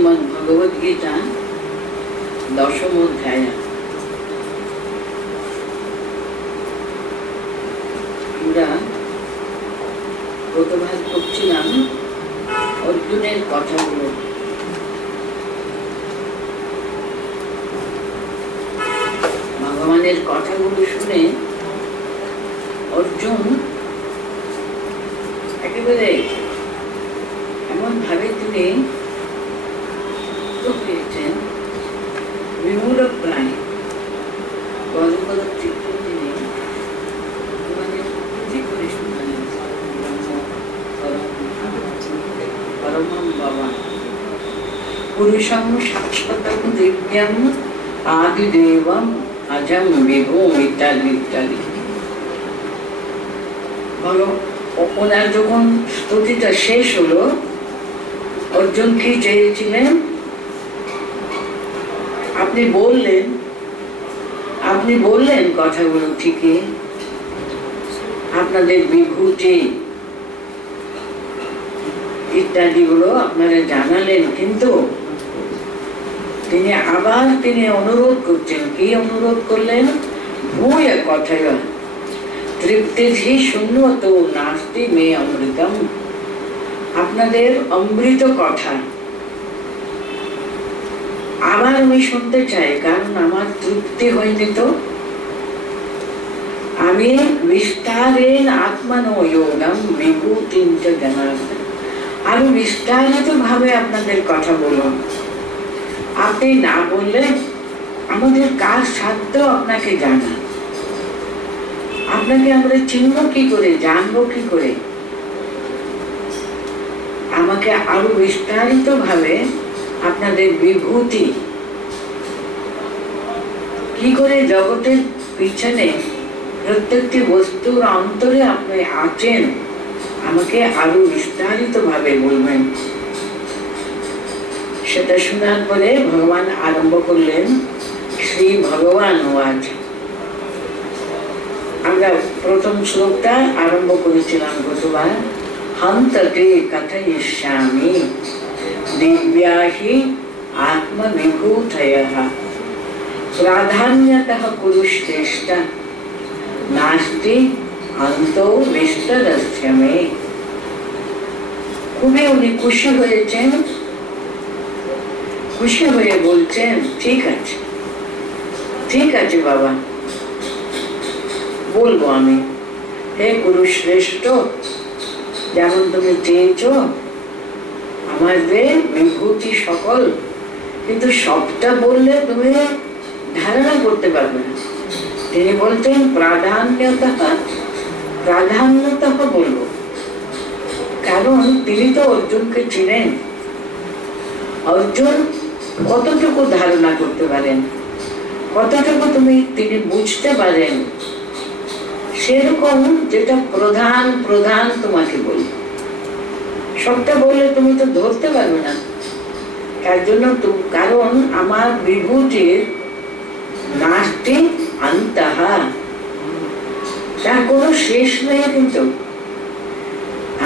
শ্রীমদ্ভগবদ্গীতা দশম অধ্যায়। আমরা প্রতিবাদ করছিলাম অর্জুনের কথাগুলো। ভগবানের কথাগুলো শুনে অর্জুন একেবারে এমন ভাবে তিনি হয়েছেন, বিমূঢ় প্রাণী গদগদ চিত্ত তিনি ভগবানের প্রতি করে শুনলেন। পরমম বাবা পুরুষম শাশ্বতম দিব্যম আদিদেবম অজম বিভূম ইত্যাদি ইত্যাদি। বলো, ওনার যখন স্তুতিটা শেষ হলো, অর্জুন কি চেয়েছিলেন? আপনি বললেন কথাগুলো ঠিকই, আপনাদের বিভূতি ইত্যাদি গুলো আপনারা জানালেন, কিন্তু তিনি অনুরোধ করছেন। কি অনুরোধ করলেন? ভূয় কথায় তৃপ্তিধি শূন্যত নাস্তি মে অমৃতম। আপনাদের অমৃত কথা আবার আমি শুনতে চাই, কারণ আমার তৃপ্তি হয়নি। তো আমি বিস্তারেণ আত্মনো যোগম বিভূতিঞ্চ জনার্দন, আমি বিস্তারিত ভাবে আপনাদের কথা বলুন। আপনি না বললে আমাদের কাজ সাধ্য আপনাকে জানা। আপনাকে আমরা চিনব কি করে, জানবো কি করে? আমাকে আরো বিস্তারিত ভাবে আপনাদের বিভূতি কি করে, জগতের পিছনে প্রত্যেকটি বস্তুর অন্তরে আপনি আছেন, আমাকে আরো বিস্তারিত ভাবে বলবেন। সেটা শোনার পরে ভগবান আরম্ভ করলেন। শ্রী ভগবান ওয়াচ। আমরা প্রথম শ্লোকটা আরম্ভ করেছিলাম গতবার। হন্ততে কথয়িষ্যামি দিব্যাহি আত্মবিভূতয়ঃ প্রাধান্যতঃ কুরুশ্রেষ্ঠ নাস্তি অন্তো বিস্তরস্য মে। খুবই উনি খুশি হয়েছেন, খুশি হয়ে বলছেন, ঠিক আছে, ঠিক আছে বাবা, বলবো আমি। হে কুরুশ্রেষ্ঠ, যেমন তুমি চেয়েছ আমাদের বিভূতি সকল, কিন্তু সবটা বললে তুমি ধারণা করতে পারবে না। তিনি বলছেন প্রাধান্যতঃ বলবো, কারণ তিনি তো অর্জুনকে চিনেন। অর্জুন কতটুকু ধারণা করতে পারেন, কতটুকু তিনি বুঝতে পারেন, সেরকম যেটা প্রধান প্রধান তোমাকে বলি। সবটা বললে তুমি তো ধরতে পারবে না। তার জন্য কারণ আমার বিভূতির নাস্তি অন্তঃ, তার কোনো শেষ নেই। কিন্তু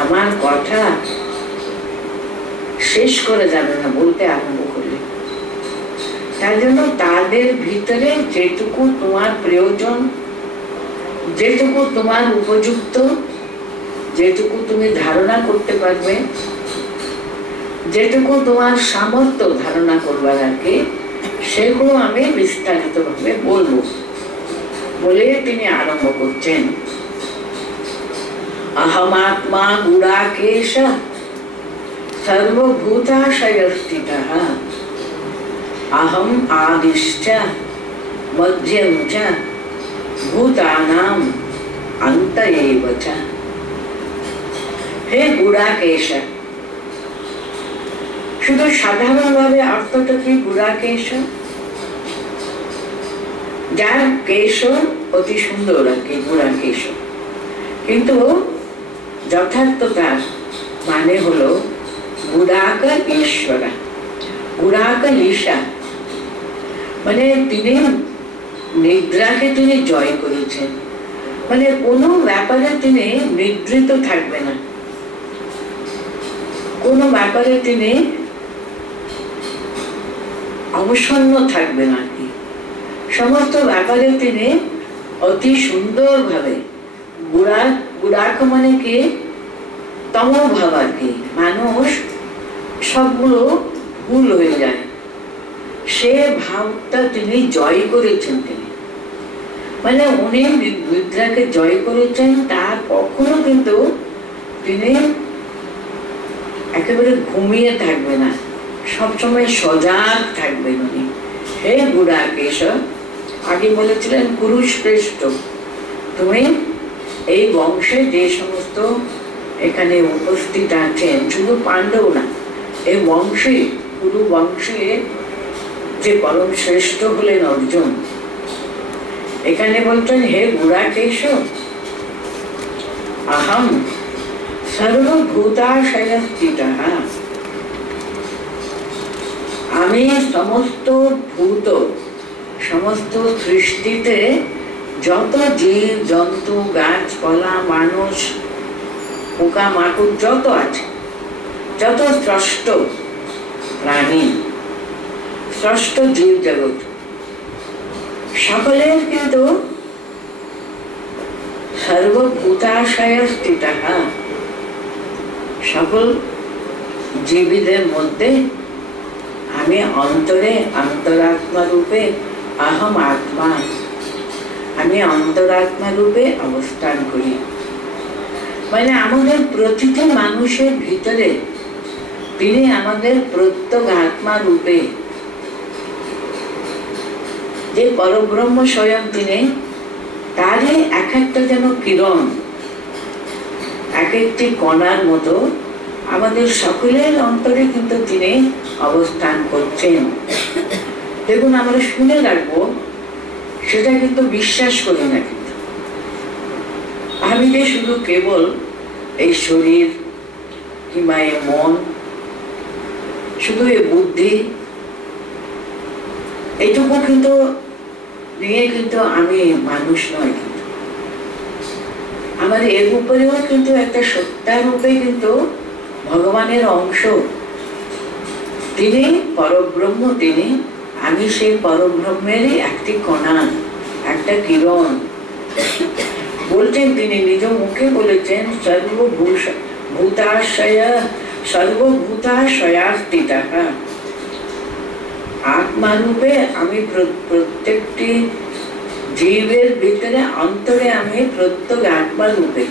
আমার কথা শেষ করে যাবে না বলতে আরম্ভ করলে। তার জন্য তাদের ভিতরে যেটুকু তোমার প্রয়োজন, যেটুকু তোমার উপযুক্ত, যেটুকু তুমি ধারণা করতে পারবে, যেটুকু তোমার সামর্থ্য ধারণা করবার আর কি, সেগুলো আমি বিস্তারিত ভাবে বলবো বলে তিনি আরম্ভ করছেন। অহমাত্মা গুড়াকেশ সর্বভূতাশয়স্থিতঃ অহম আদিশ্চ মধ্যম চ ভূতানাম অন্ত এব চ। হে গুড়াকেশ, শুধু সাধারণভাবে অর্থটা কি? গুড়াকেশ, যার কেশ অতি সুন্দর আর কি, গুড়াকেশ। কিন্তু যথার্থ তার মানে হলো গুড়াক ঈশ্বরা, গুড়াক ঈশা, মানে তিনি নিদ্রাকে তিনি জয় করেছেন। মানে কোনো ব্যাপারে তিনি নিদ্রিত থাকবে না, কোনো ব্যাপারে তিনি অবসন্ন থাকবেন আর কি। সমস্ত ব্যাপারে তিনি অতি সুন্দরভাবে গুড়াক মানে কি তমোভাব আর কি, মানুষ সবগুলো ভুল হয়ে যায়, সে ভাবটা তিনি জয় করেছেন। তিনি মানে উনি নিদ্রাকে জয় করেছেন, তার কখনো কিন্তু তিনি একেবারে ঘুমিয়ে থাকবে না, সবসময় সজাগ থাকবেন উনি। হে গুড়াকেশ, আগে বলেছিলেন পুরুষ শ্রেষ্ঠ, তুমি এই বংশে যে সমস্ত এখানে উপস্থিত আছেন, শুধু পাণ্ডব না, এই বংশে পুরু বংশে যে পরম শ্রেষ্ঠ হলেন অর্জুন, এখানে বলছেন হে গুড়াকেশ, আহম সর্বভূতাশয়স্থিতঃ, আমি সমস্ত ভূত, সমস্ত সৃষ্টিতে যত জীব জন্তু গাছপালা মানুষ পোকা মাকড় যত আছে, যত স্রষ্ট প্রাণী, স্রষ্ট জীব জগৎ, সকলের কিন্তু সর্বভূতাশয় স্থিতঃ, সকল জীবীদের মধ্যে আমি অন্তরে অন্তরাত্মা রূপে আহম আত্মা, আমি অন্তরাত্মা রূপে অবস্থান করি। মানে আমাদের প্রতিটি মানুষের ভিতরে তিনি আমাদের প্রত্যেক আত্মা রূপে, যে পরব্রহ্ম স্বয়ং তিনি, তারই এক একটা যেন কিরণ, এক একটি কণার মতো আমাদের সকলের অন্তরে কিন্তু তিনি অবস্থান করছেন। দেখুন, আমরা শুনে রাখবো, সেটা কিন্তু বিশ্বাস করি না, কিন্তু আমি যে শুধু কেবল এই শরীর কিংবা এই মন, শুধু এই বুদ্ধি, এইটুকু কিন্তু নিয়ে কিন্তু আমি মানুষ নয়। কিন্তু আমার এর উপরেও কিন্তু একটা সত্তা রূপে কিন্তু ভগবানের অংশ, তিনি পরব্রহ্ম, তিনি, আমি সেই পরব্রহ্মেরই একটি কণা, একটা কিরণ। বলছেন তিনি নিজ মুখে বলেছেন সর্বভূতাশয়াস্থিতঃ, আত্মারূপে আমি প্রত্যেকটি জীবের ভিতরে অন্তরে আমি প্রত্যেক আত্মা রূপে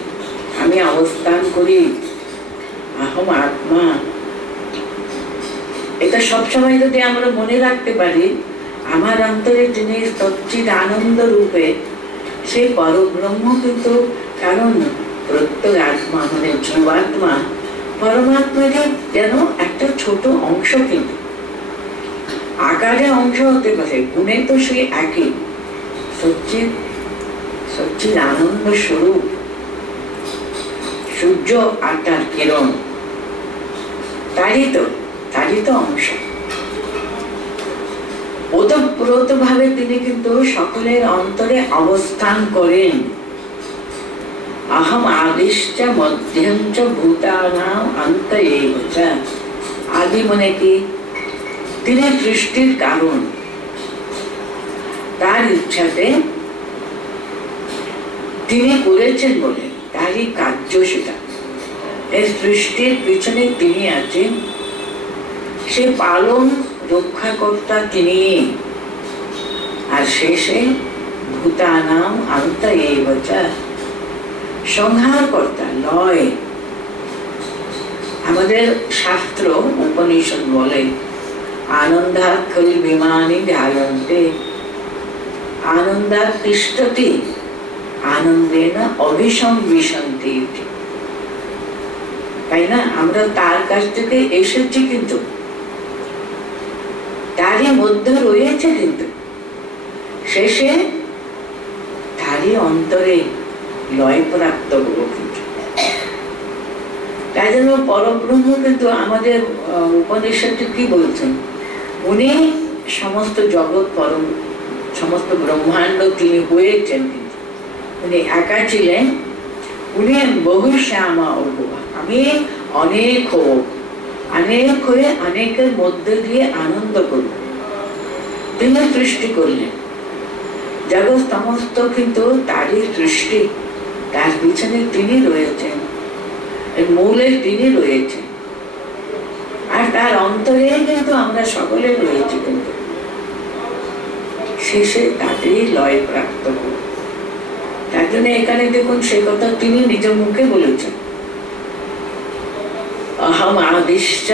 আমি অবস্থান করি, আহম আত্মা। এটা সবসময় যদি আমরা মনে রাখতে পারি, আমার অন্তরে তিনি সচ্চিদ আনন্দ রূপে সেই পরব্রহ্ম, কিন্তু কারণ প্রত্যেক আত্মা মানে জীবাত্মা পরমাত্মাকে যেন একটা ছোট অংশ, কিন্তু আকারে অংশ হতে পারে, গুণে তো সেই একই সচ্চিদ আনন্দ স্বরূপ সূর্য আর তার কিরণ, তারই তো অংশ। ওতপ্রোত ভাবে তিনি কিন্তু সকলের অন্তরে অবস্থান করেন। আহম আদিশ্চ মধ্যম চ ভূতানাম অন্ত এব চ, আদি মানে কি, তিনি সৃষ্টির কারণ, তার ইচ্ছাতে তিনি করেছেন বলে তারই কার্য সেটা। এই সৃষ্টির পিছনে তিনি আছেন, সে পালন রক্ষাকর্তা তিনি, আর শেষে ভূতানাম অন্ত এব চ, সংহারকর্তা, লয়। আমাদের শাস্ত্র উপনিষদ বলে আনন্দাৎ খলু বিমানি ধ্যায়ন্তে, আনন্দাৎ তিষ্ঠতি আনন্দেন অভিসংবিশন্তি। তাই না? আমরা তার কাছ থেকে এসেছি, কিন্তু তারই মধ্যে রয়েছে, কিন্তু শেষে তারই অন্তরে লয় প্রাপ্ত হব। কিন্তু তাই জন্য পরব্রহ্ম কিন্তু আমাদের উপনিষদে কি বলছেন, উনি সমস্ত জগৎ পরম, সমস্ত ব্রহ্মাণ্ড তিনি হয়েছেন, কিন্তু উনি একা ছিলেন। উনি বহু শ্যামা অভুয়া, আমি অনেক হব, অনেক হয়ে অনেকের মধ্যে দিয়ে আনন্দ করব। তিনি সৃষ্টি করলেন জগৎ সমস্ত, কিন্তু তারই সৃষ্টি, তার পিছনে তিনি রয়েছেন, মূলে তিনি রয়েছেন, আর তার অন্তরে কিন্তু আমরা সকলে রয়েছি, কিন্তু শেষে তাতেই লয় প্রাপ্ত হল। তার জন্য এখানে দেখুন সে কথা তিনি নিজ মুখে বলেছেন, अहम आदिश्च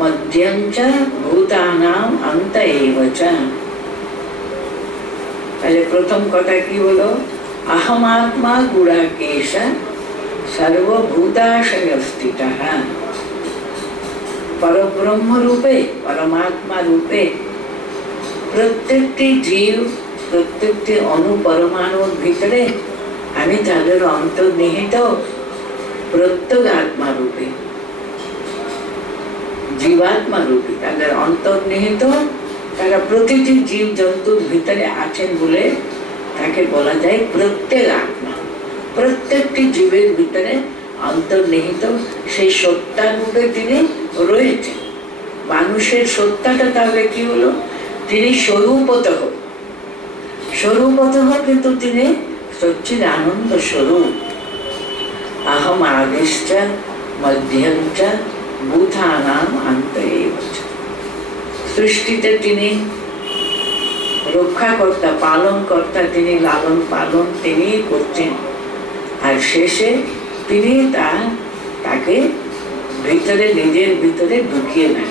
मध्यम च भूतानाम अंत एव च। তাহলে প্রথম কথা কি হলো? अहम आत्मा गुणाकेश सर्वभूताशय स्थितः। परब्रह्म रूपे, परमात्मा रूपे প্রত্যেকটি জীব, প্রত্যেকটি অণু পরমাণুর ভিতরে আমি তাদের অন্তর্নিহিত প্রত্যেক আত্মা রূপে, জীবাত্মা রূপী, তাদের অন্তর্নিহিত, তারা প্রতিটি জীব জন্তুর ভিতরে আছেন বলে তাকে বলা যায় প্রত্যেক আত্মা। প্রত্যেকটি জীবের ভিতরে অন্তর্নিহিত সেই সত্তা রূপে তিনি রয়েছেন। মানুষের সত্তাটা তাহলে কি হলো? তিনি স্বরূপতঃ, স্বরূপতঃ কিন্তু তিনি সচ্চিদ আনন্দ স্বরূপ। अहम आदिश्च मध्यम च भूतानाम अंत एव च। সৃষ্টিতে তিনি রক্ষাকর্তা, পালন কর্তা, তিনি লালন পালন তিনি করছেন, আর শেষে তিনি তাকে ভিতরে, নিজের ভিতরে ঢুকিয়ে নেন।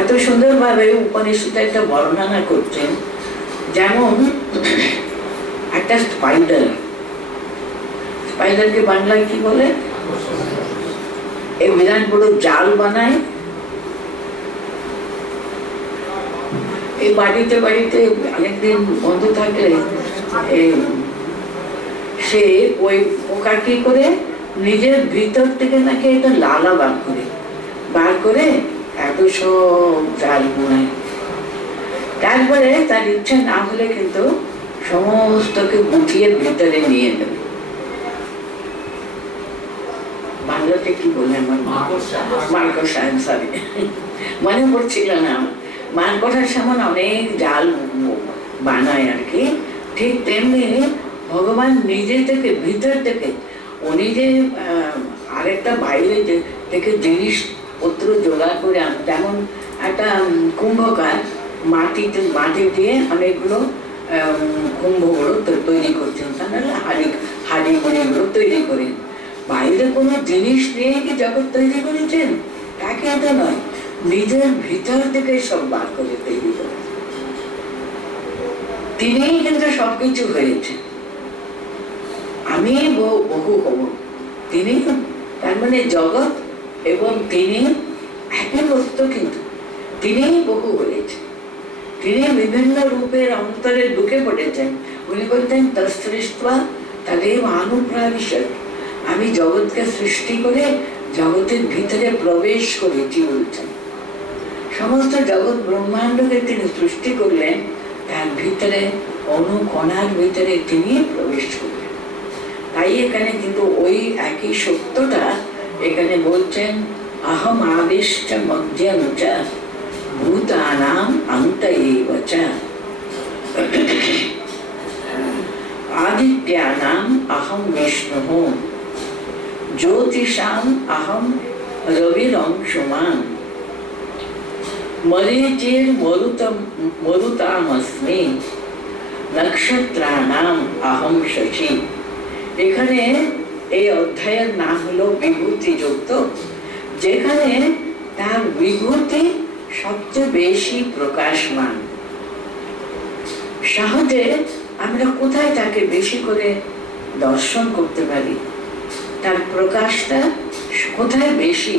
এত সুন্দরভাবে উপনিষদে একটা বর্ণনা করছেন, যেমন একটা স্পাইডার, স্পাইডারকে বাংলায় কি বলে? এই বিরাট বড় জাল বানায়, এই বাড়িতে বাড়িতে অনেকদিন বন্ধ থাকলে সে ওই পোকা কি করে নিজের ভিতর থেকে নাকি এটা লালা বার করে এত সব জাল বোনায়। তারপরে তার ইচ্ছা না হলে কিন্তু সমস্তকে গুটিয়ে ভিতরে নিয়ে নেবে। বাংলাতে কি বলে আমার মার্কসা, সরি মনে পড়ছিল না। মানকটার সামন অনেক জাল বানায় আর কি। ঠিক তেমনি ভগবান নিজে থেকে, ভিতর থেকে, উনি যে আরেকটা বাইরে থেকে জিনিসপত্র জোগাড় করে, যেমন একটা কুম্ভকার মাটি দিয়ে অনেকগুলো কুম্ভগুলো তৈরি করছেন, তাহলে হাড়ি মণিগুলো তৈরি করেন। বাইরে কোনো জিনিস নিয়ে কি জগৎ তৈরি করেছেন? তাকে এটা নয়, নিজের ভিতর থেকে সব বার করে তৈরি করে তিনিই কিন্তু সবকিছু হয়েছে। আমি বহু হব, তিনি, তার মানে জগৎ এবং তিনি একই বস্তু, কিন্তু তিনি বহু হয়েছে। তিনি বিভিন্ন রূপের অন্তরে ঢুকে পড়েছেন। উনি বলতেন তৎসৃষ্টা তদেব অনুপ্রাবিশৎ। আমি জগৎকে সৃষ্টি করে জগতের ভিতরে প্রবেশ করেছি বলছেন। সমস্ত জগৎ ব্রহ্মাণ্ডকে তিনি সৃষ্টি করলেন, তার ভিতরে অণু কণার ভিতরে তিনি প্রবেশ করলেন। তাই এখানে কিন্তু ওই একই সত্যটা এখানে বলছেন, अहम आदिश्च मध्यम च भूतानां अंत एव च। आदित्यानां अहम विष्णुः ज्योतिषां अहम रविरंशुमान् मरीचिर मरुतामस्मि नक्षत्राणां अहम शशि। এখানে এই অধ্যায়ের নাম হলো বিভূতি যুক্ত, যেখানে তার বিভূতি সবচেয়ে বেশি প্রকাশমান। সহজে আমরা কোথায় তাকে বেশি করে দর্শন করতে পারি? তার প্রকাশটা কোথায় বেশি?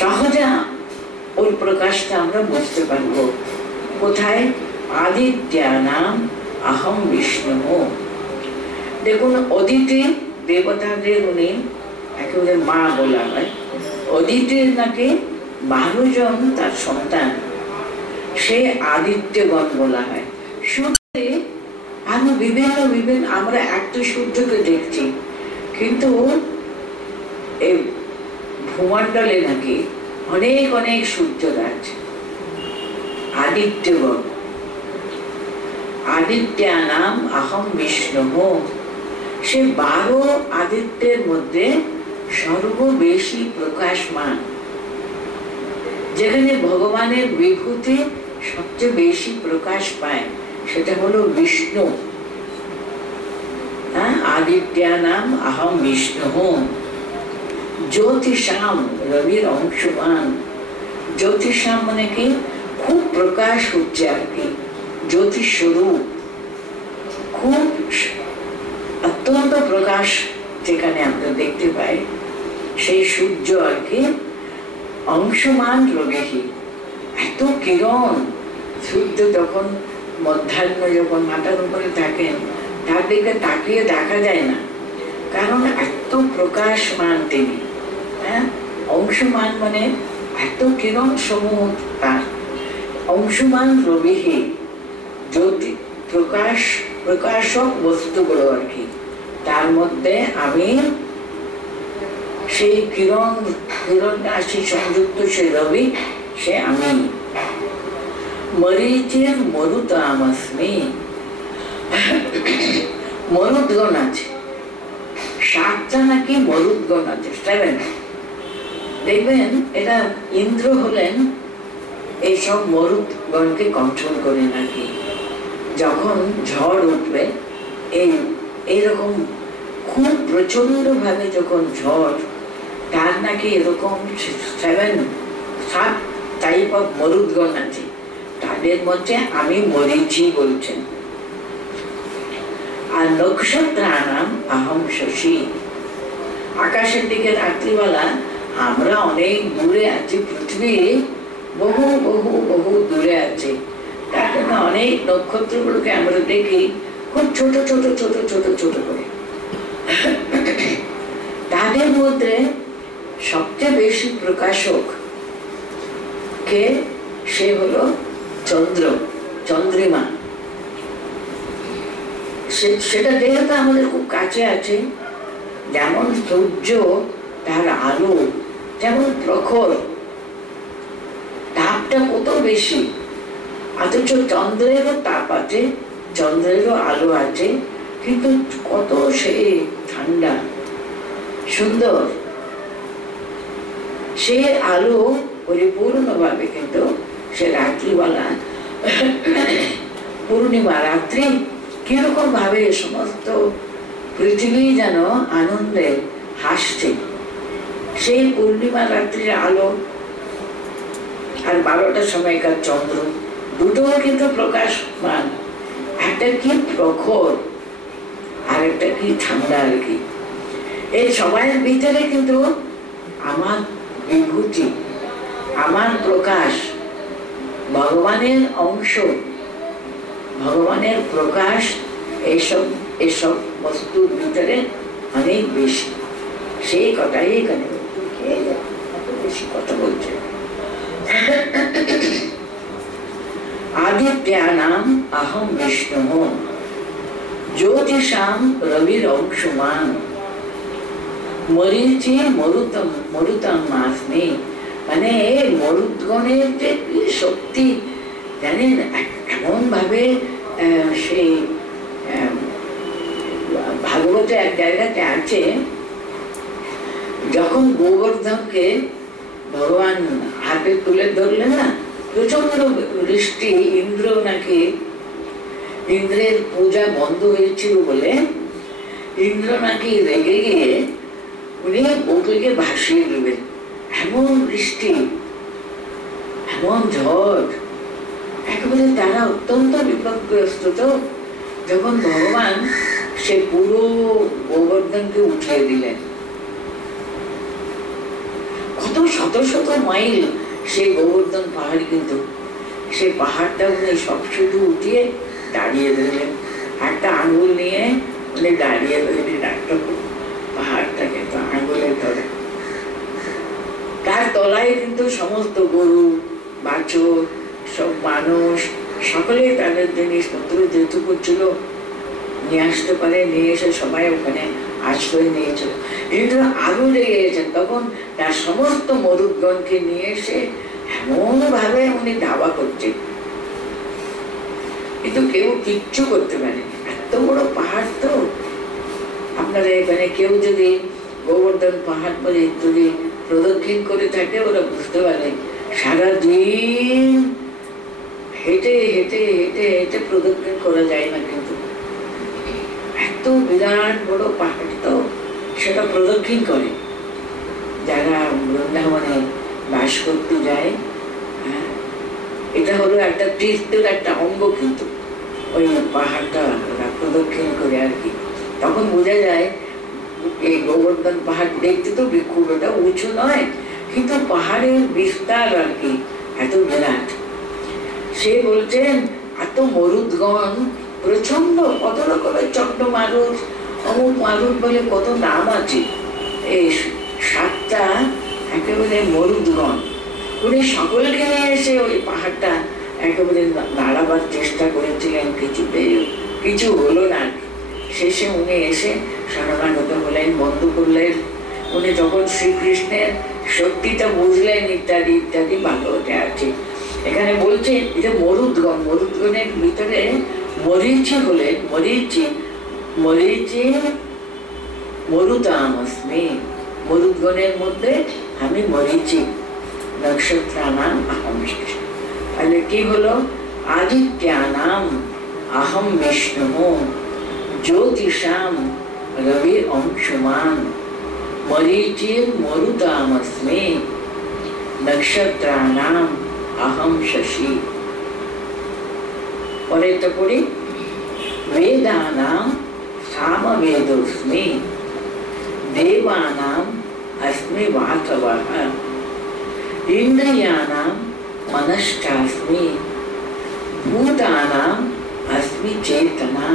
সহজে ওই প্রকাশটা আমরা বুঝতে পারবো কোথায়? আদিত্যানাম अहम विष्णु। দেখুন অদিতি দেবতাদের উনি একেবারে মা বলা হয়। অদিতির নাকি 12 জন তার সন্তান, সে আদিত্যগণ বলা হয়। সূর্যে আমি বিভিন্ন আমরা একটা সূর্যকে দেখছি, কিন্তু এই ভূমণ্ডলে নাকি অনেক অনেক সূর্য আছে। আদিত্যগণ। আদিত্যানাম আহম বিষ্ণু। সে 12 আদিত্যের মধ্যে সর্ববেশী প্রকাশমান, যেখানে ভগবানের বিভূতি সবচেয়ে বেশি প্রকাশ পায়, সেটা হলো বিষ্ণু। আদিত্যানাম আহম বিষ্ণু। জ্যোতিষাম রবির অংশমান। জ্যোতিষাম মানে কি? খুব প্রকাশ হচ্ছে আর কি, জ্যোতিষ স্বরূপ, খুব অত্যন্ত প্রকাশ যেখানে আমরা দেখতে পাই, সেই সূর্য আর কি। অংশমান রবিহি, এত কিরণ। সূর্য যখন মধ্যাহ্ন যখন মাথার উপরে থাকেন, তার দিকে তাকিয়ে দেখা যায় না, কারণ এত প্রকাশমান তিনি। অংশমান মানে এত কিরণ সমূহ তার। অংশমান রবিহি, জ্যোতি প্রকাশক বস্তুগুলো আর কি, তার মধ্যে আমি সেই কিরণ রাশি সংযুক্ত সে রবি, সে আমি। মরিচের মরুতামস্মি। মরুদ্গণ আছে, 7টা নাকি মরুদ্গণ আছে, 7। দেখবেন এটা ইন্দ্র হলেন এইসব মরুদ্গণকে কন্ট্রোল করে নাকি। যখন ঝড় উঠবে, এইরকম খুব প্রচন্ড ভাবে যখন ঝড়, তার নাকি এরকম 7 টাইপ অফ মরুদ্গণ আছে, তাদের মধ্যে আমি মরিচি বলছেন। আর নক্ষত্রানাম আহম শশী। আকাশের দিকে রাত্রিবেলা আমরা অনেক দূরে আছি, পৃথিবী বহু বহু বহু দূরে আছে, তার জন্য অনেক নক্ষত্রগুলোকে আমরা দেখি খুব ছোট ছোট ছোট ছোট ছোট করে। তাদের মধ্যে সবচেয়ে বেশি প্রকাশক কে? সে হলো চন্দ্রিমা। সেটা যেহেতু আমাদের খুব কাছে আছে, যেমন সূর্য তার আলো যেমন প্রখর, তাপটা কত বেশি, অথচ চন্দ্রেরও তাপ আছে, চন্দ্রেরও আলো আছে, কিন্তু কত সে ঠান্ডা সুন্দর। সে আলো পরিপূর্ণভাবে কিন্তু সে রাত্রিবেলা, পূর্ণিমা রাত্রি কিরকম ভাবে সমস্ত পৃথিবী যেন আনন্দে হাসছে, সেই পূর্ণিমা রাত্রির আলো আর 12টার সময়কার চন্দ্র, দুটো কিন্তু প্রকাশমান। একটা কি প্রখর, আর একটা কি ঠান্ডা আর কি। এই সবাইয়ের ভিতরে কিন্তু আমার বিভূতি, আমার প্রকাশ, ভগবানের অংশ, ভগবানের প্রকাশ, এইসব বস্তুর ভিতরে অনেক বেশি। সেই কথাই এখানে বেশি কথা বলছে। আদিত্যানাম আহম বিষ্ণু। জ্যোতিষাম রবির অংশমান। মরিচি মরুতম মাসমি। মানে মরুদ্গণের যে শক্তি জানেন, এমন ভাবে সেই ভাগবতে এক জায়গাতে আছে, যখন গোবর্ধনকে ভগবান হাতে তুলে ধরলেন না, প্রচন্ড বৃষ্টি, ইন্দ্র নাকি, ইন্দ্রের পূজা বন্ধ হয়েছিল বলে ইন্দ্র নাকি রেগে গিয়ে উনি বকুলকে ভাসিয়ে দেবেন। এমন বৃষ্টি, এমন ঝড়, একেবারে তারা অত্যন্ত বিপদগ্রস্ত। তো যখন ভগবান সে পুরো গোবর্ধনকে উঠিয়ে দিলেন, কত শত শত মাইল সেই গোবর্ধন পাহাড়, কিন্তু সেই পাহাড়টা উনি সব শুধু উঠিয়ে দাঁড়িয়ে দিলেন। একটা আঙুল নিয়ে উনি দাঁড়িয়ে দিলেন, একটা পাহাড়টাকে তো আঙুলে ধরে। তার তলায় কিন্তু সমস্ত গরু বাছুর সব মানুষ সকলে তাদের জিনিসপত্র যেটুকু ছিল নিয়ে আসতে পারে, নিয়ে এসে সবাই ওখানে আশ্রয় নিয়েছিল। কিন্তু আরো লেগে গেছেন, তখন তার সমস্ত মরুদ্গণকে নিয়ে এসে এমন ভাবে উনি ধাওয়া করছেন, কিন্তু কেউ কিচ্ছু করতে পারে। এত বড় পাহাড় তো, আপনারা এখানে কেউ যদি গোবর্ধন পাহাড় বলে যদি প্রদক্ষিণ করে থাকে, ওরা বুঝতে পারে সারাদিন হেঁটে হেঁটে হেঁটে হেঁটে প্রদক্ষিণ করা যায় না, কিন্তু এত বিরাট বড় পাহাড় তো সেটা প্রদক্ষিণ করে যারা বৃন্দাবনে বাস করতে যায়। এটা হলো একটা তীর্থের একটা অঙ্গ, কিন্তু ওই পাহাড়টা প্রদক্ষিণ করে আর কি। তখন বোঝা যায় এই গোবর্ধন পাহাড় দেখতে তো খুব একটা উঁচু নয়, কিন্তু পাহাড়ের বিস্তার আর কি এত বিরাট। সে বলছেন এত মরুদগণ প্রচন্ড, কত রকমের চন্ড মারুদ, অমুক মারুদ বলে কত নাম আছে। এই 7টা একেবারে মরুদগণ, উনি সকলকে নিয়ে এসে ওই পাহাড়টা একেবারে নাড়াবার চেষ্টা করেছিলেন, কিছু হলো না। শেষে উনি এসে শরণাগত হলেন, বন্ধ করলেন। উনি যখন শ্রীকৃষ্ণের শক্তিটা বুঝলেন ইত্যাদি ইত্যাদি ভাগবতে আছে। এখানে বলছে এটা মরুদগণ, মরুদগণের ভিতরে মরীচি হলেন, মরীচি মরুতামস্মি, মরুদগণের মধ্যে আমি মরীচি, নক্ষত্রানাম আহম। তাহলে কি হলো? আদিত্যানাম আহম বিষ্ণু, জ্যোতিষাম রবি অংশমান, মরীচির মরুতামস্মি, নক্ষত্রানাম আহম শশী। পরেরটা পড়ি, বেদানাম সামবেদোস্মি, দেবানাম अस्मि वासवः, इंद्रियाणां मनश्चास्मि, भूतानां अस्मि चेतना।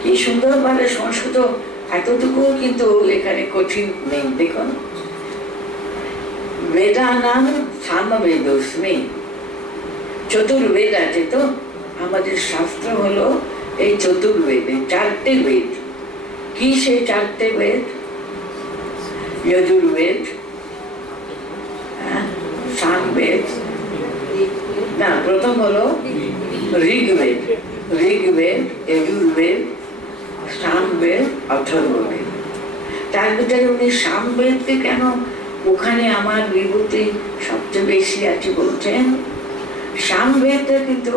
কি সুন্দর ভাবে সংস্কৃত, এতটুকু কিন্তু এখানে কঠিন নেই। দেখুন, বেদানাম সামবেদোস্মি, চতুর্বেদ আছে তো, আমাদের শাস্ত্র হলো এই চতুর্বেদে 4টে বেদ। কি সেই 4টে বেদ? यजुर्वेद, सामवेद, ना प्रथम हलो ऋग्वेद, यजुर्वेद, सामवेद, अथर्ववेद। तार भितरे उনি सामवेदকে কেন ওখানে আমার বিভূতি সবচেয়ে বেশি আছে বলছেন? সামবেদটা কিন্তু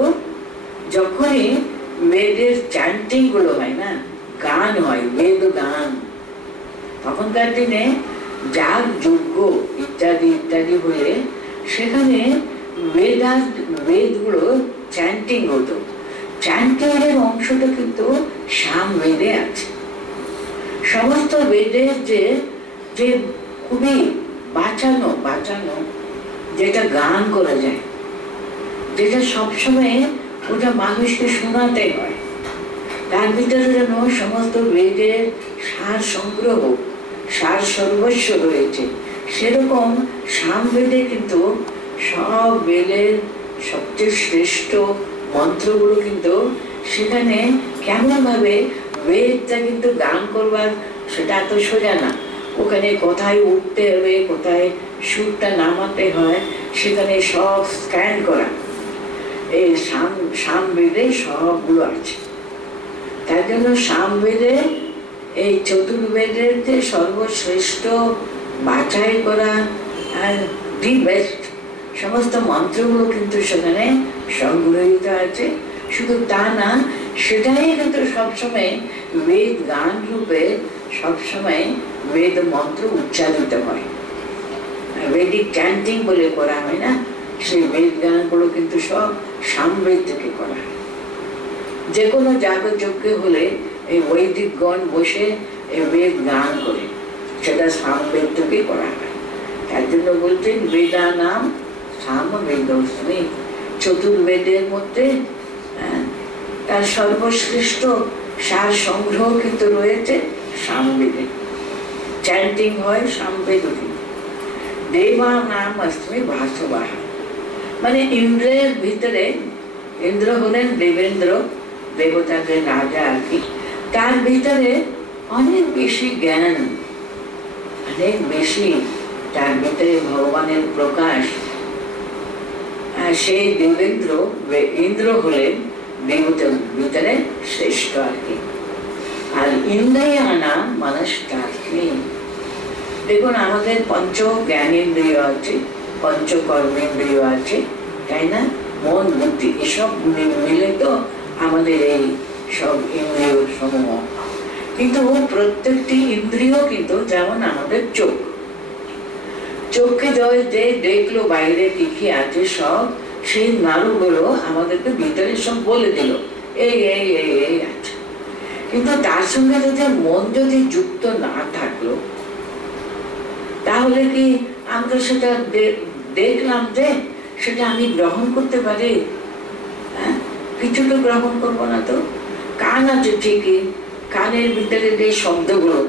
যখনই বেদের চ্যান্টিং গুলো হয় না, গান হয়, বেদ গান, তখনকার দিনে যাগ যজ্ঞ ইত্যাদি ইত্যাদি হলে সেখানে বেদগুলো চ্যান্টিং হতো। চ্যান্টিং এর অংশটা কিন্তু সামবেদে আছে। সমস্ত বেদের যে খুবই বাঁচানো যেটা গান করা যায়, যেটা সবসময় ওটা মানুষকে শোনাতে হয়, তার ভিতরে যেন সমস্ত বেদের সার সংগ্রহ, সার সর্বস্ব রয়েছে। সেরকম সামবেদে কিন্তু সব বেদের সবচেয়ে শ্রেষ্ঠ মন্ত্রগুলো কিন্তু সেখানে কেমন ভাবে বেদটা কিন্তু গান করবার, সেটা এত সোজা না। ওখানে কোথায় উঠতে হবে, কোথায় সুরটা নামাতে হয়, সেখানে সব স্ক্যান করা, এই সামবেদে সবগুলো আছে। তার জন্য সামবেদে এই চতুর্বেদের যে সর্বশ্রেষ্ঠ বাছাই করা আর দি বেস্ট সমস্ত মন্ত্রগুলো কিন্তু সেখানে সংগ্রহীত আছে। শুধু তা না, সেটাই কিন্তু সবসময় বেদ গান রূপে সবসময় বেদ মন্ত্র উচ্চারিত হয়, বেদিক চ্যান্টিং বলে করা হয় না, সেই বেদ গানগুলো কিন্তু সব সামবেদ থেকে করা হয়। যে কোনো যাগযজ্ঞ হলে এই বৈদিক গণ বসে এই বেদ গান করে, সেটা সামবেদ থেকে করা হয়। তার জন্য বলছেন বেদানাম সামবেদোস্মি, চতুর্বেদের মধ্যে তার সর্বশ্রেষ্ঠ সার সংগ্রহ কিন্তু রয়েছে সামবেদে। চ্যান্টিং হয় সামবেদ। দেবানাম अस्मि वासवः, মানে ইন্দ্রের ভিতরে, ইন্দ্র হলেন দেবেন্দ্র, দেবতাদের রাজা আর কি, তার ভিতরে অনেক বেশি জ্ঞান, অনেক বেশি তার ভিতরে ভগবানের প্রকাশ। আর সেই দেবেন্দ্র ইন্দ্র হলেন দেবতার ভিতরে শ্রেষ্ঠ আর কি। আর ইন্দ্রিয়ানা মনস্তাস্মি, দেখুন আমাদের পঞ্চ জ্ঞানেন্দ্রিয় আছে, পঞ্চ কর্মেন্দ্রিয় আছে, তাই না? মন বুদ্ধি এসব মিলে তো আমাদের এই সব ইন্দ্রিয় সমূহ। কিন্তু প্রত্যেকটি ইন্দ্রিয় কিন্তু, যেমন আমাদের চোখ, চোখকে যে দেখলো বাইরে কি কি আছে সব, সেই নাড়ুগুলো আমাদেরকে ভিতরে সব বলে দিল এই এই এই এই আছে। কিন্তু তার সঙ্গে যদি মন যদি যুক্ত না থাকলো, তাহলে কি আমরা সেটা দেখলাম যে সেটা আমি গ্রহণ করতে পারি? হ্যাঁ, কিছু তো গ্রহণ করবো না। তো কান আছে ঠিকই, কানের ভিতরে যে শব্দগুলো,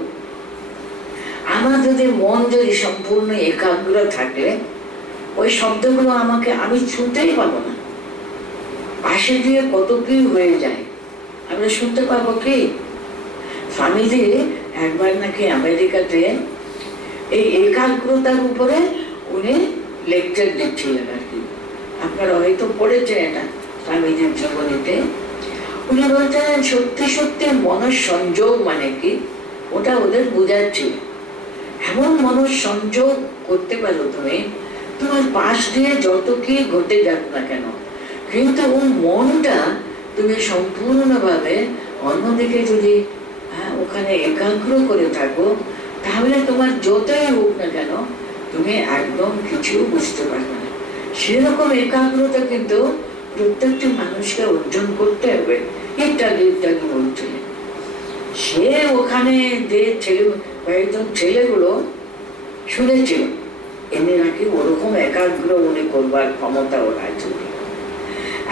আমার যদি মন যদি সম্পূর্ণ একাগ্র থাকে, ওই শব্দগুলো আমি শুনতেই পাবো না। পাশে দিয়ে কত কি হয়ে যায়, আমরা শুনতে পাবো কি? স্বামীজি একবার নাকি আমেরিকাতে এই একাগ্রতার উপরে উনি লেকচার দিচ্ছিলেন আর কি। আপনারা হয়তো পড়েছেন এটা স্বামীজির জীবনীতে। উনি বলছেন সত্যি সত্যি মনঃসংযোগ মানে কি, ওটা ওদের বোঝাচ্ছিল। এমন মনঃসংযোগ করতে পারো তুমি, তোমার পাশ দিয়ে যত কি ঘটে যাক না কেন, কিন্তু ওই মনটা তুমি সম্পূর্ণভাবে অন্যদিকে যদি ওখানে একাগ্র করে থাকো, তাহলে তোমার যতই হোক না কেন তুমি একদম কিছু বুঝতে পারবে না। সেরকম একাগ্রতা কিন্তু প্রত্যেকটি মানুষকে অর্জন করতে হবে। ইত্যাদি ইত্যাদি বলছিলেন। সে ওখানে যে কয়েকজন ছেলেগুলো শুনেছিল এমনি নাকি ওরকম একাগ্র উনি করবার ক্ষমতা ওর আছে।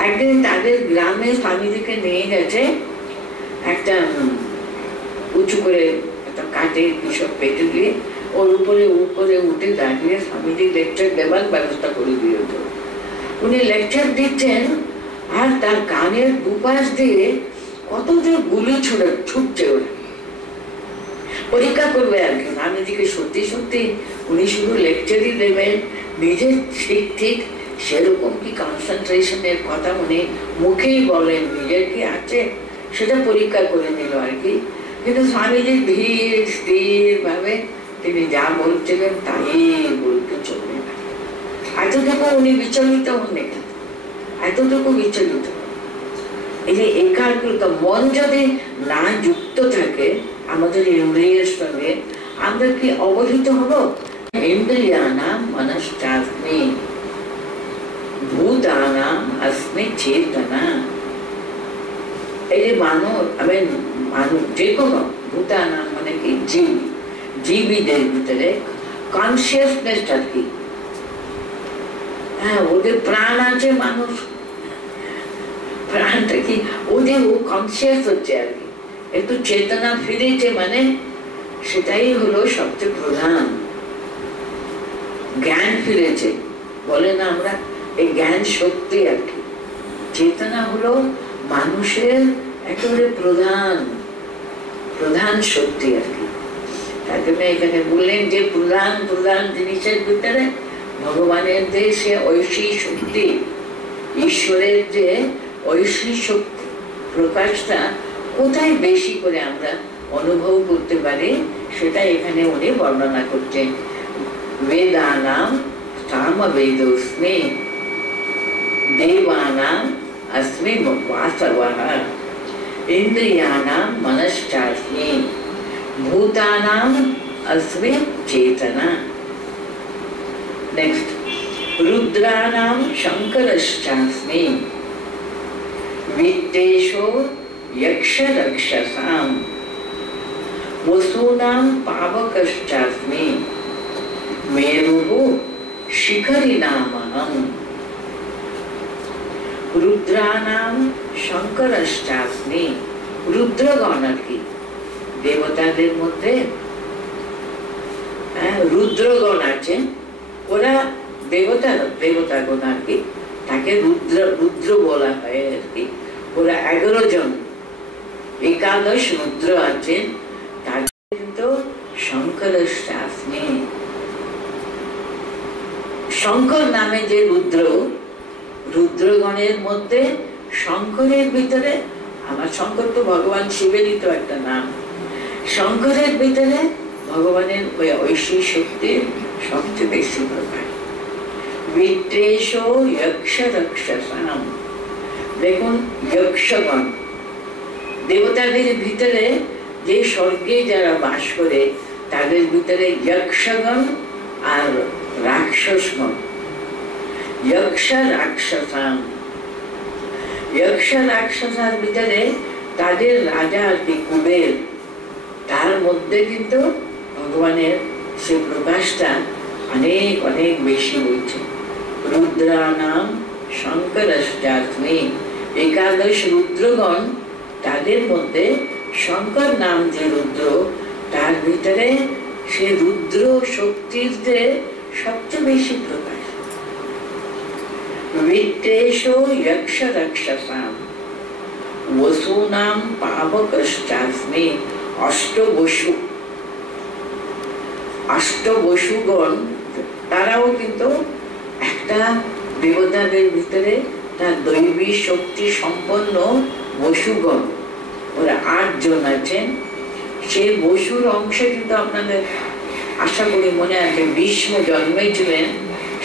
একদিন তাদের গ্রামে স্বামীজিকে নিয়ে গেছে, একটা উঁচু করে একটা কাঠের কিসব পেটে দিয়ে ওর উপরে উঠে দাঁড়িয়ে স্বামীজি লেকচার দেবার ব্যবস্থা করে দিয়েছে। উনি লেকচার দিচ্ছেন আর তার কানের দুপাশ দিয়ে কত যে গুলি ছুটছে ওরা, পরীক্ষা করবে আর কি স্বামীজিকে সত্যি সত্যি উনি শুধু লেকচারই দেবেন, নিজে ঠিক ঠিক সেরকম কি কনসেন্ট্রেশনের কথা উনি মুখেই বলেন, নিজের কি আছে সেটা পরীক্ষা করে নিল আর কি। কিন্তু স্বামীজি ধীর স্থির ভাবে তিনি যা বলছিলেন তাই বলতে চলবে না। এতটুকু উনি বিচলিত হননি, এতটুকু বিচলিত। এই যে একাগ্রতা, মন যদি না যুক্ত থাকে আমাদের ইন্দ্রিয়ের সঙ্গে, আমরা কি অবহিত হব? ইন্দ্রিয়ানাম মনশ্চাস্মি ভূতানাম अस्मि চেতনা। এই যে মানুষ যে কোনো ভূতানাম মানে কি জীবীদের ভিতরে কনসিয়াসনেস আর কি। হ্যাঁ, ওদের প্রাণ আছে, মানুষ প্রাণটা কি ওদের ও কনসিয়াস হচ্ছে আর কি, একটু চেতনা ফিরেছে, মানে সেটাই হলো সবচেয়ে প্রধান। জ্ঞান ফিরেছে বলে না আমরা, এই জ্ঞান শক্তি আর কি। চেতনা হলো মানুষের একেবারে প্রধান শক্তি আর কি। তার জন্য এখানে বললেন যে প্রধান জিনিসের ভিতরে ভগবানের যে সে ঐশী শক্তি, ঈশ্বরের যে ঐশী শক্তি প্রকাশটা কোথায় বেশি করে আমরা অনুভব করতে পারি, সেটা এখানে উনি বর্ণনা করছেন। বেদানাম সামবেদোস্মি দেবানাম अस्मि वासवः इन्द्रियाणां मनश्चास्मि भूतानां अस्मि चेतना। नेक्स्ट, रुद्राणां शंकरश्चास्मि वित्तेषो यक्षरक्षसां वसूनां पावकश्चास्मि मेरुः शिखरिणामहम्। রুদ্রানাম শঙ্করশ্চাস্মি, রুদ্রগণ আর কি, দেবতাদের মধ্যে রুদ্রগণ আছে, ওরা দেবতাগণ আর কি, তাকে রুদ্র বলা হয় আর কি। ওরা 11 জন, একাদশ রুদ্র আছেন, তার কিন্তু শঙ্করশ্চাস্মি। শঙ্কর নামে যে রুদ্র, রুদ্রগণের মধ্যে শঙ্করের ভিতরে, আমার শঙ্কর তো ভগবান শিবেরই তো একটা নাম, শঙ্করের ভিতরে ভগবানের ওই ঐশী শক্তির সবচেয়ে বেশি প্রকাশ। বিদ্বেষো যক্ষ রাক্ষসাম, দেখুন যক্ষগণ দেবতাদের ভিতরে, যে স্বর্গে যারা বাস করে তাদের ভিতরে যক্ষগণ আর রাক্ষসগণ। যক্ষ রাক্ষসাম, যক্ষ রাক্ষসার ভিতরে তাদের রাজা আর কি কুবের, তার মধ্যে কিন্তু ভগবানের সে প্রকাশটা অনেক অনেক বেশি হয়েছে। রুদ্রানাম শঙ্করশ্চাস্মি, একাদশ রুদ্রগণ, তাদের মধ্যে শঙ্কর নাম যে রুদ্র, তার ভিতরে সে রুদ্র শক্তির যে সবচেয়ে বেশি প্রকাশ। বিদ্বেষো যক্ষ রাক্ষসাম বসূনাম পাবকশ্চাস্মি, অষ্টবসু, অষ্টবসুগণ, তারাও কিন্তু একটা দেবতাদের ভিতরে তার দৈবী শক্তি সম্পন্ন বসুগণ, ওরা 8 জন আছেন। সেই বসুর অংশে কিন্তু আপনাদের আশা করি মনে আছে, ভীষ্ম জন্মেছিলেন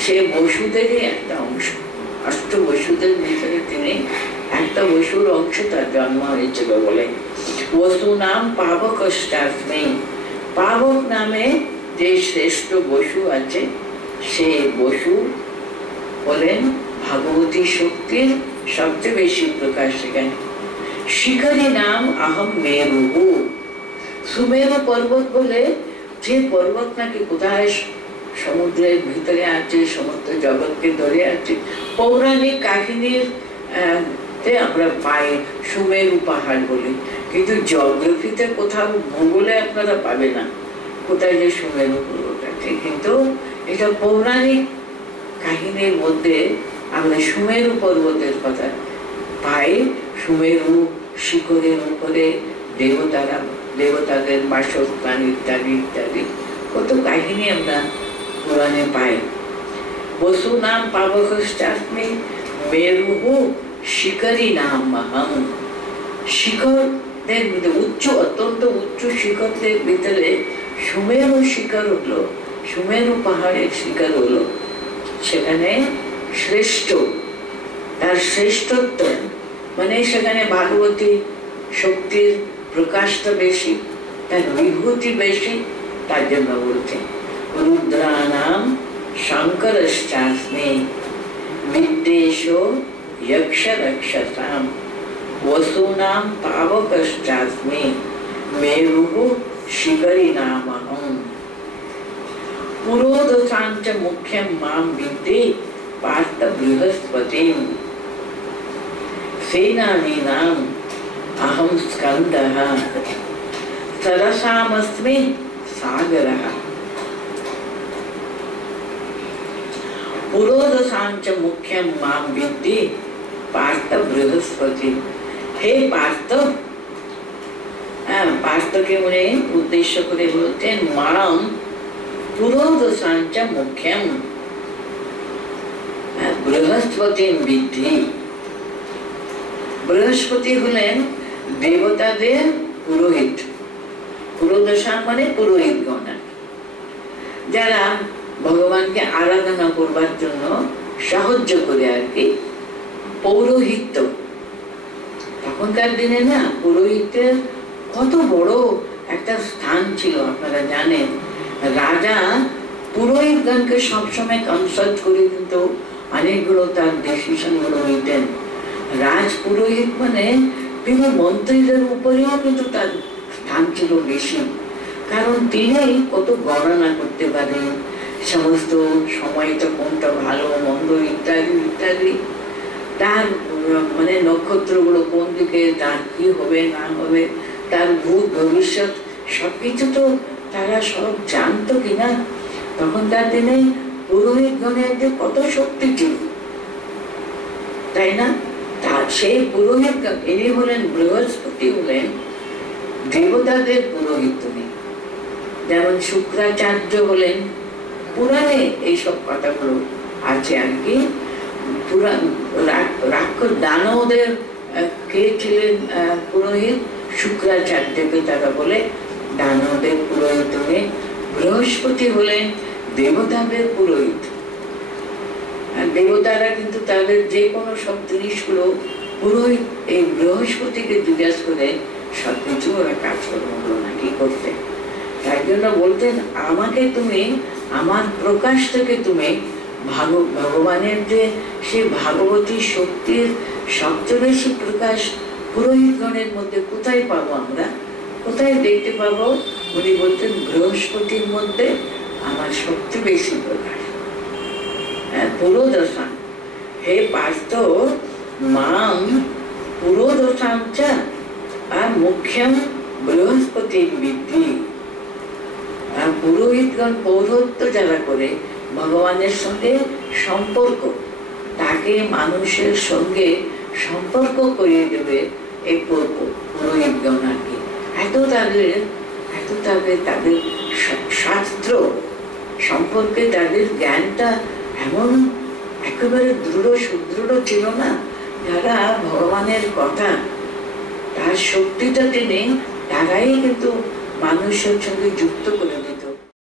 সে বসুদেরই একটা অংশ, অষ্ট বসুদের ভিতরে তিনি একটা বসুর অংশ, তার জন্ম হয়েছিল বলে। বসু নাম পাবকশ্চাস্মি, পাবক নামে যে শ্রেষ্ঠ বসু আছে, সে বসু বলেন ভাগবতী শক্তির সবচেয়ে বেশি প্রকাশ সেখানে। শিখরী নাম আহম মেরু, সুমেরু পর্বত বলে যে পর্বত নাকি কোথায় সমুদ্রের ভিতরে আছে, সমুদ্র জগৎকে ধরে আছে। পৌরাণিক কাহিনীর আমরা পাই সুমেরু পাহাড় বলে, কিন্তু জিওগ্রাফিতে কোথাও ভূগোলে আপনারা পাবে না কোথায় যে সুমেরু পর্বত আছে, কিন্তু এটা পৌরাণিক কাহিনীর মধ্যে আমরা সুমেরু পর্বতের কথা পাই। সুমেরু শিখরের উপরে দেবতারা, দেবতাদের বাসস্থান ইত্যাদি ইত্যাদি কত কাহিনী আমরা পুরাণে পাই। বসু নাম পাবকশ্চাস্মি মেরুহু শিখরী নাম মহম, শিখরদের ভিতরে উচ্চ, অত্যন্ত উচ্চ শিখরদের ভিতরে সুমেরু শিখর হলো, সুমেরু পাহাড়ের শিখর হলো সেখানে শ্রেষ্ঠ, তার শ্রেষ্ঠত্ব মানে সেখানে ভাগবতী শক্তির প্রকাশটা বেশি, তার বিভূতি বেশি, তার জন্য বলছে রুদ্রানাম শঙ্করশ্চাস্মি বিদ্বেষো যক্ষ রাক্ষসাম বসূনাম পাবকশ্চাস্মি মেরুহু শিখরী নামহম। পুরোদশাঞ্চ মুখ্যম মাম বিদ্যে পার্থ বৃহস্পতিম সেনানীনাম अहम स्कंदः सरसामस्मि सागरः। पुरोदशांच मुख्यम माम विद्धि पार्थ बृहस्पति। हे पार्थ, पार्थ के उन्हें उद्देश्य করে বলতেন মাম পুরোদশাঞ্চ মুখ্যম বৃহস্পতি বিদ্ধি। বৃহস্পতি হলেন দেবতাদের পুরোহিত, পুরোদশা মানে পুরোহিত গণ, যারা ভগবানকে আরাধনা করবার জন্য সাহায্য করে আর কি, পৌরোহিত্য। তখনকার দিনে না পুরোহিতের কত বড় একটা স্থান ছিল আপনারা জানেন। রাজা পুরোহিতগণকে সবসময় কনসাল্ট করে কিন্তু অনেকগুলো তার ডিসিশন গুলো নিতেন। রাজ পুরোহিত মানে তিনি মন্ত্রীদের উপরেও কিন্তু তার স্থান ছিল বেশি, কারণ তিনি কত গণনা করতে পারেন সমস্ত সময়টা কোনটা ভালো মন্দ ইত্যাদি ইত্যাদি, তার মানে নক্ষত্রগুলো কোন দিকে, তার কি হবে না হবে, তার ভূত ভবিষ্যৎ সবকিছু তো তারা সব জানতো কিনা। তখনকার দিনে পুরোহিত গণের যে কত শক্তি ছিল, তাই না? তার সেই পুরোহিত ইনি হলেন বৃহস্পতি, হলেন দেবতাদের পুরোহিত। যেমন শুক্রাচার্য হলেন, পুরাণে এইসব কথাগুলো আছে আর কি, পুরাণ দানবদের কে ছিলেন পুরোহিত? শুক্রাচার্যকে তারা বলে দানবদের পুরোহিত হয়ে। বৃহস্পতি হলেন দেবতাদের পুরোহিত। দেবতারা কিন্তু তাদের যে কোনো সব জিনিসগুলো পুরোহিত এই বৃহস্পতিকে জিজ্ঞাসা করে সবকিছু ওরা কাজকর্মগুলো নাকি করতে। তাই জন্য বলতেন, আমাকে তুমি আমার প্রকাশ থেকে তুমি ভগবানের যে সে ভাগবতী শক্তির সবচেয়ে বেশি প্রকাশ পুরোহিতগণের মধ্যে কোথায় পাবো আমরা, কোথায় দেখতে পাবো? উনি বলতেন বৃহস্পতির মধ্যে আমার সবচেয়ে বেশি প্রকাশ। পুরোদশা হে পার্থ মাম পুরোদশাঞ্চ আর মুখ্যম বৃহস্পতি বিদ্ধি। পুরোহিতগণ পৌরত্ব যারা করে ভগবানের সঙ্গে সম্পর্ক, তাকে মানুষের সঙ্গে সম্পর্ক করিয়ে দেবে এই পুরোহিতগণ আর কি। এত তাদের শাস্ত্র সম্পর্কে তাদের জ্ঞানটা এমন একেবারে দৃঢ় সুদৃঢ় ছিল না। যারা ভগবানের কথা তার শক্তিটা টেনে তারাই কিন্তু মানুষের সঙ্গে যুক্ত করে